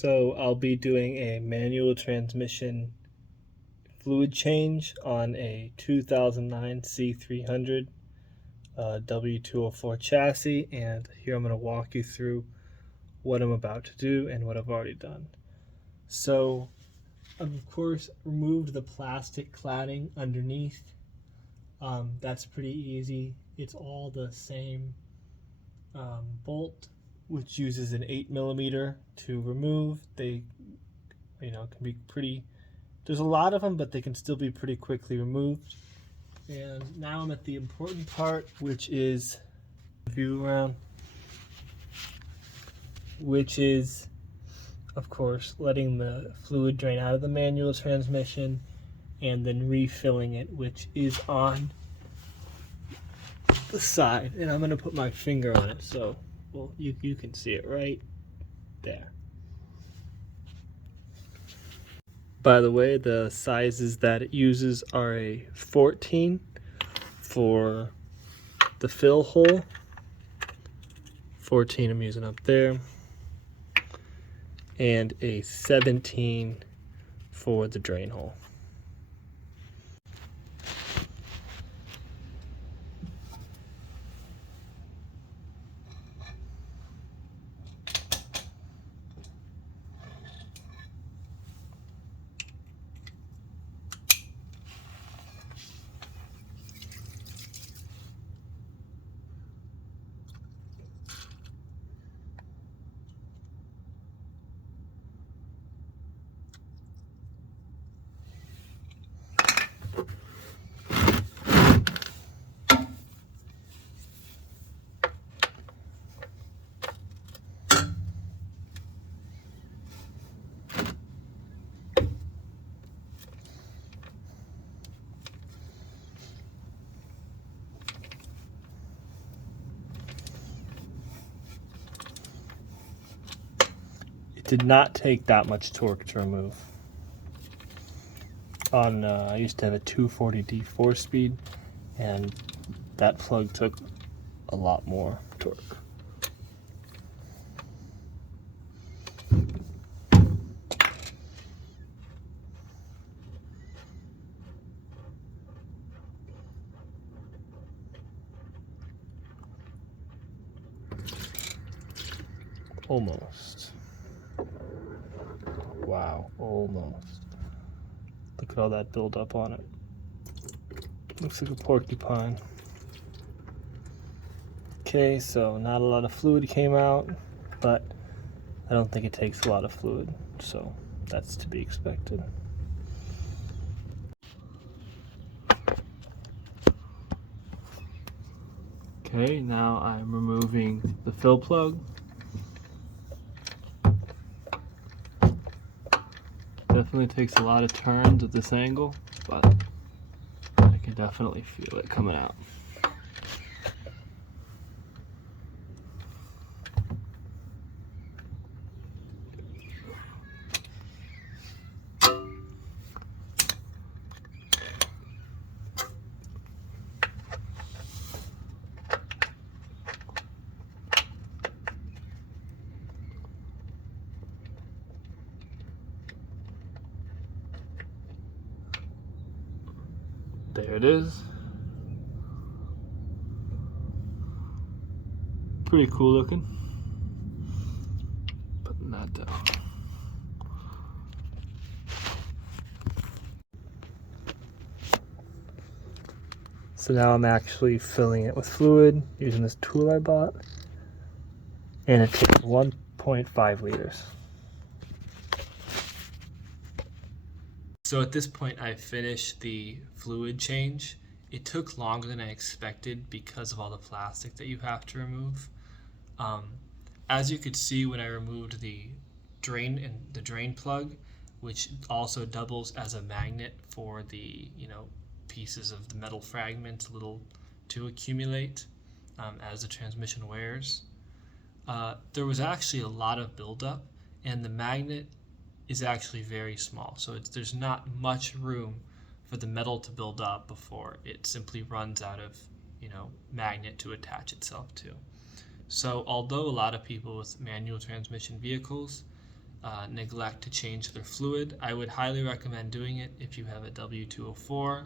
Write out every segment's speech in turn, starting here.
So I'll be doing a manual transmission fluid change on a 2009 C300 W204 chassis, and here I'm going to walk you through what I'm about to do and what I've already done. So I've of course removed the plastic cladding underneath. That's pretty easy. It's all the same bolt, which uses an 8mm to remove. They can be pretty, there's a lot of them, but they can still be pretty quickly removed. And now I'm at the important part, which is view around, which is of course letting the fluid drain out of the manual transmission and then refilling it, which is on the side. And I'm going to put my finger on it so you can see it right there. By the way, the sizes that it uses are a 14 for the fill hole. 14 I'm using up there. And a 17 for the drain hole. It did not take that much torque to remove. I used to have a 240D 4-speed, and that plug took a lot more torque. Almost. Wow, almost. Look at all that buildup on it. Looks like a porcupine. Okay, so not a lot of fluid came out, but I don't think it takes a lot of fluid, so that's to be expected. Okay, now I'm removing the fill plug. Definitely takes a lot of turns at this angle, but I can definitely feel it coming out. There it is. Pretty cool looking. Putting that down. So now I'm actually filling it with fluid using this tool I bought. And it takes 1.5 liters. So at this point I finished the fluid change. It took longer than I expected because of all the plastic that you have to remove. As you could see when I removed the drain plug, which also doubles as a magnet for the pieces of the metal fragments to accumulate as the transmission wears. There was actually a lot of buildup, and the magnet is actually very small, so there's not much room for the metal to build up before it simply runs out of magnet to attach itself to. So although a lot of people with manual transmission vehicles neglect to change their fluid. I would highly recommend doing it if you have a W204,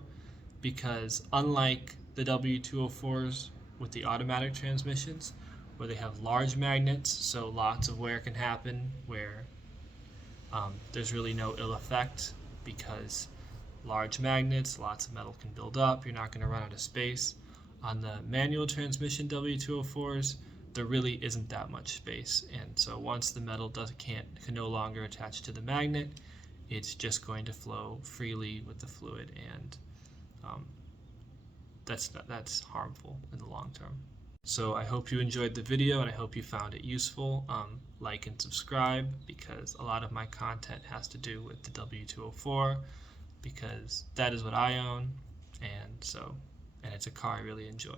because unlike the W204s with the automatic transmissions, where they have large magnets, so lots of wear can happen, where there's really no ill effect, because large magnets, lots of metal can build up, you're not going to run out of space. On the manual transmission W204s, there really isn't that much space, and so once the metal can no longer attach to the magnet, it's just going to flow freely with the fluid, and that's harmful in the long term. So I hope you enjoyed the video, and I hope you found it useful. Like and subscribe, because a lot of my content has to do with the W204, because that is what I own, and it's a car I really enjoy.